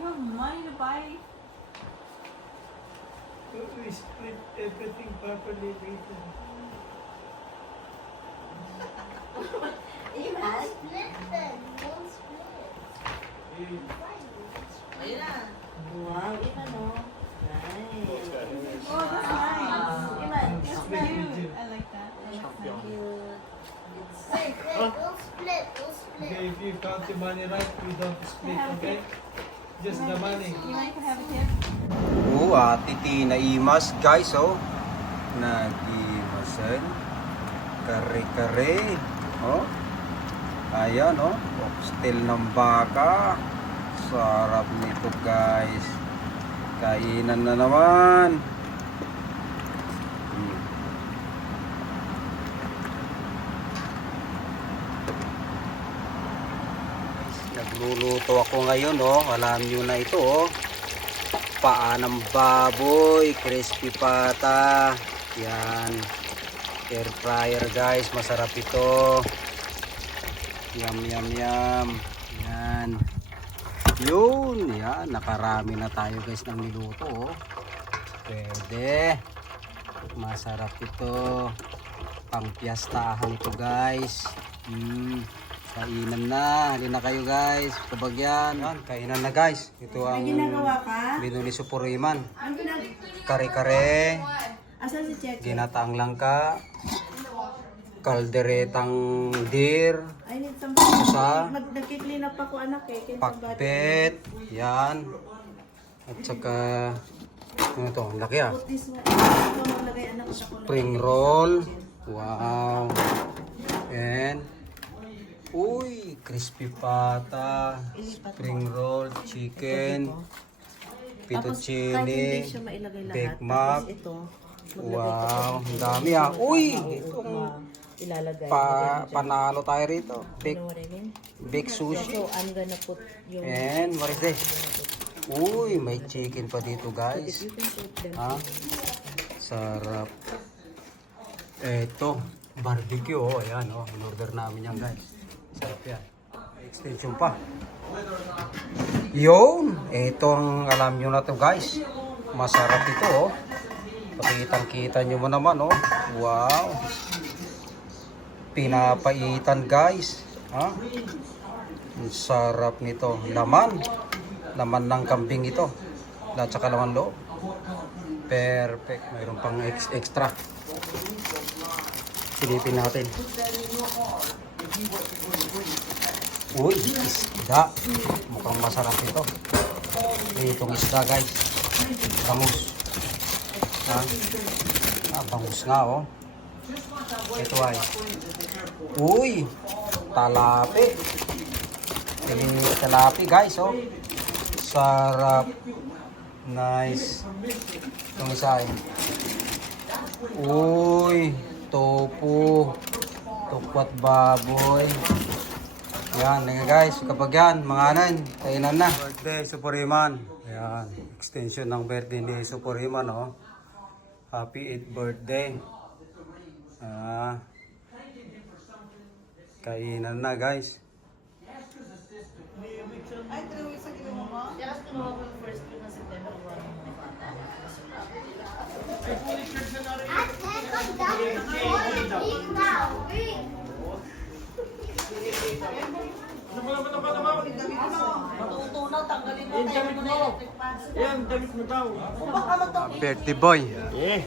You have money to buy? We split everything properly later. Iman? Split then. Don't split. Ayun na. Wow, Iman, no? Nice. Oh, that's nice. Iman, That's Iman. cute. I like that. That's nice. Cute. Wait, don't split. Don't split. Okay, if you count the money right, we don't split, I have okay? Just the money. You might have a tip. Ate Tina Imas guys, oh. Nag-imasan. Kare-kare. Oh. Ayan, oh. Oxtail ng baka. Sarap nito guys. Kainan na naman. Nagluluto ako ngayon, oh. Alam nyo na ito, oh. Paa ng baboy, crispy pata. Yan. Air fryer guys, masarap ito. Yum yum yum. Yan. Yun, yan, nakarami na tayo guys ng niluto, oh. Pwede. Masarap ito. Pangpiyastahan ito guys. Kainan na. Halina kayo guys. Kabagyan. Yan, kainan na guys. Ito ang Ginagawa ka? binuli supuriman. Ang Kare-kare. Asan si Cheche? Ginataang langka. Kalderetang deer. I need somebody. Sa Nagki-clean up ako anak eh. Can somebody- pakbet. Yan. At saka ano to? Ang laki ah. Put this one. Ito maglagay anak ko sa kulay. Spring roll. Wow. And uy, crispy pata. Spring roll, chicken, Tapos, kahit fettuccine, hindi siya mailagay lahat. Big Mac. Tapos ito. Wow, ang dami ah. Uy, itong Ilalagay. panalo tayo rito. You know what I mean? Big sushi. So, I'm gonna put yung... And what is this? Uy, may chicken pa dito guys. You can shape them. Ha? Sarap. Eto, barbecue, oh. Ayan, oh. In-order namin yan guys. Sarap yan. May extension pa. Yun. Eto ang alam nyo na to guys. Masarap ito, oh. Pakitang-kita nyo mo naman, oh. Wow. Pinapaitan guys. Ha? Ang sarap nito. Laman. Laman ng kambing ito. Lahat sa kalaman loob. Perfect. Mayroon pang extra. Silipin natin. Uy, isda. Mukhang masarap ito. Itong isda guys. Bangus. Ha? Bangus nga, oh. Ito ay. Uy, talapi. Talapi guys, oh. Sarap. Nice. Itong isa ay. Uy, tofu. Tukwat baboy. Yan, guys. Kapag yan, mga anan, kainan na. Birthday, Superiman. Yan, extension ng birthday ni Superiman, oh. Happy 8th birthday. Kainan na guys. Ay, 3 weeks sa ginawa mo? Kaya kasi kinuha ko yung first week ng September. Matutunaw, tanggalin mo. Tayo mo na electric fan. Yan, damit mo daw. Baka matang Birthday boy. Yeah.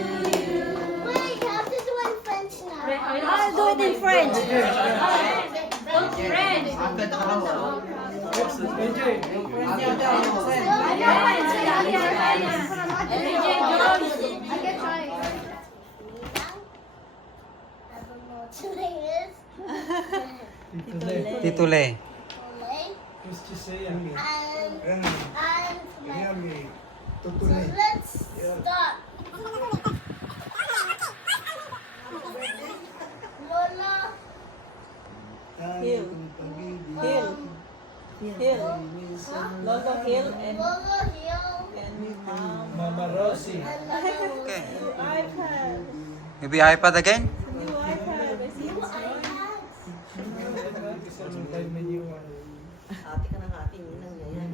Wait, you have to do it in French now. I'll do it in French. I can try. I don't know what today is. Titule. Titule. Just to say, yummy. And Yummy. so Tutule. let's start. Hill. Hill. Hill. Lolo Hill and Lolo Hill. Mom. Mama Rosie. Okay. New iPad. Maybe iPad again? New iPad. I see it's Ate ka ng ate, ninang yan.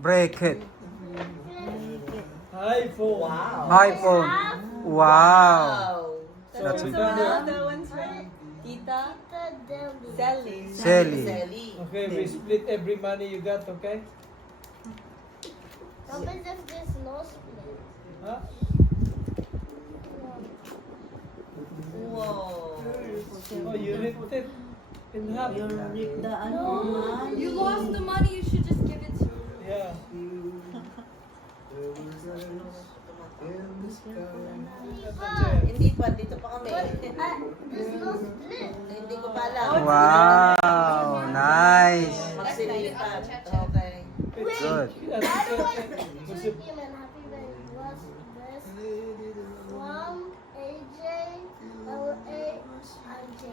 Break it. iPhone. Wow. iPhone. Wow. That's That's so now that one's for Tita Sally. Sally. Sally. Okay, we split every money you got, okay? What happens if there's no split? Huh? Wow. Oh, you ripped it in half. You lost the money. You should just give it to me. Yeah. Hindi pa, dito pa kami. There's no split. Hindi ko pa alam. Wow. Nice. Magsilipan. Okay. Good. Sweet human, happy birthday. Bless. Mom, AJ, LA, and JP.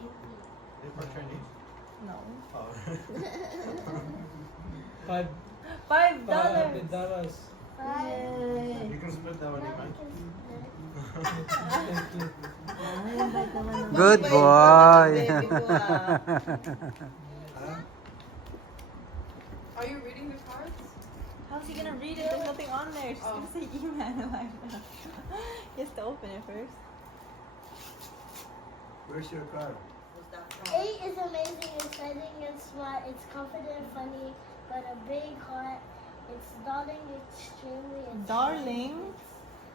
No. $5. $5. $5. Bye. You can split that one, man. Thank you. Good boy. Baby ko, Are you reading the cards? How's he gonna read it? There's nothing on there. It's just gonna say email. He has to open it first. Where's your card? A is amazing, exciting, and smart. It's confident, funny, but a big heart. It's darling, extremely. It's Darling?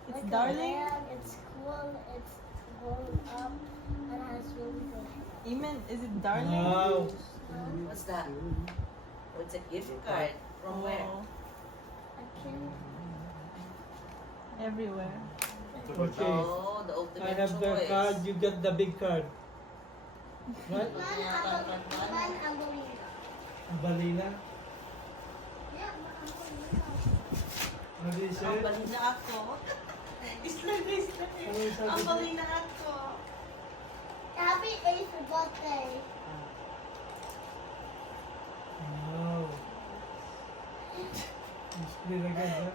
It's like darling? A man. It's cool. It's grown up and has really good hair. Eamon, is it darling? Wow. What's that? Oh, it's a gift card. From where? Oh, I can. everywhere. Okay. Oh, the I ultimate have the choice. card, you get the big card. Right? Man, Angelina. Balina. Yeah, What do you say? Ang bali na ako. Isla. Ano yung sabi Ang mo? bali na ako. Happy 8th birthday. Wow. You split again, huh?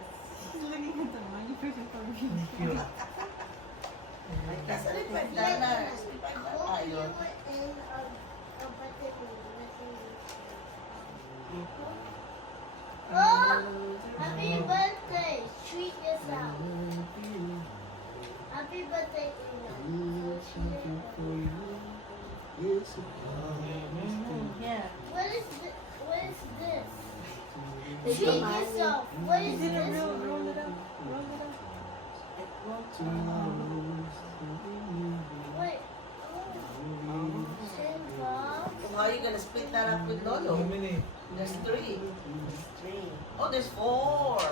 He's looking at the money for the Thank you. Kasi $5. Hope you Ayun. were in a birthday Oh, happy birthday. Treat yourself. Happy birthday, Ina. Yeah. What is this? What is this? Treat yourself. What is Is it a this? roll it up? Roll it up. Wait. $10. So how are you gonna split that up with How Lolo? many? There's 3. Oh, there's 4. So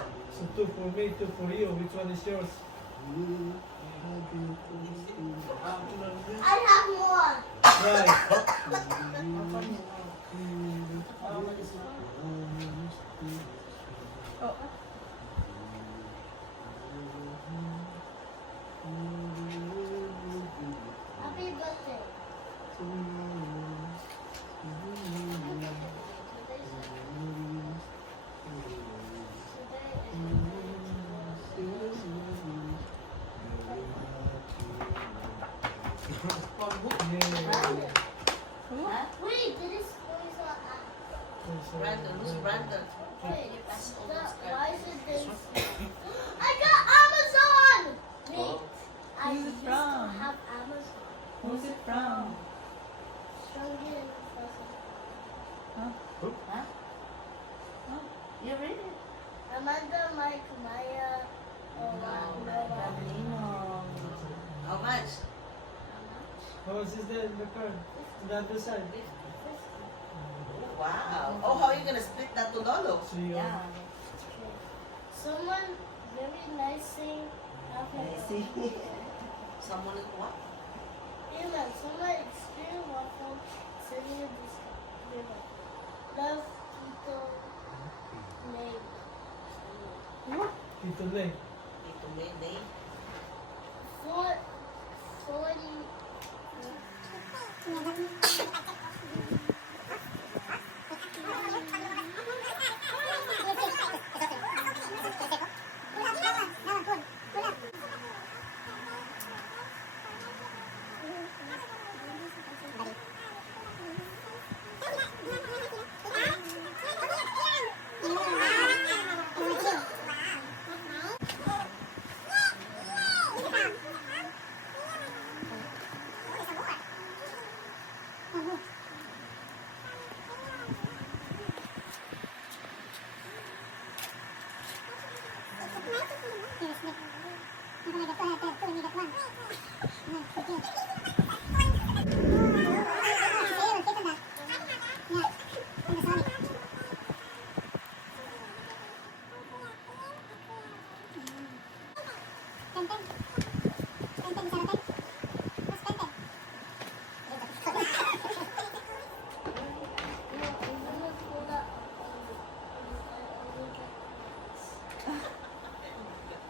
2 for me, 2 for you. Which one is yours? I have more. Right. Oh. Happy birthday. Yeah. Wait, did this boys not Brandon, who's Brandon? Wait, why is it this? I got Amazon! Wait, I Who's it used to from? have Amazon. Who's it from? Stronger than the person. You read it? Amanda, Mike, Maya, Noah. How much? How much is there in the card? On the other side. Wow. Oh, how are you gonna split that to Lolo? So you Someone very nice thing happened. Someone is what? Even someone extreme waffle sitting in this river. Love Tito Lake. Tito Lay. Ito may name. 40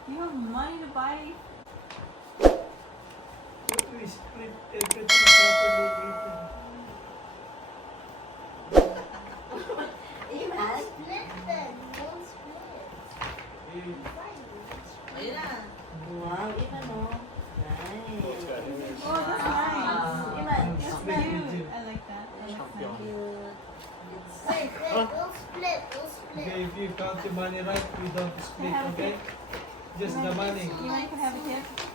You have money to buy. But we split everything properly written. Iman? Split then. Don't split. Ayun na. Wow, Iman o. Nice. Oh, that's nice. Iman, It's Split cute. region. I like that. That looks nice. cute. Wait, don't split. Don't split. Okay, if you count the money right, we don't split, have okay? Just the money. You want to have a gift?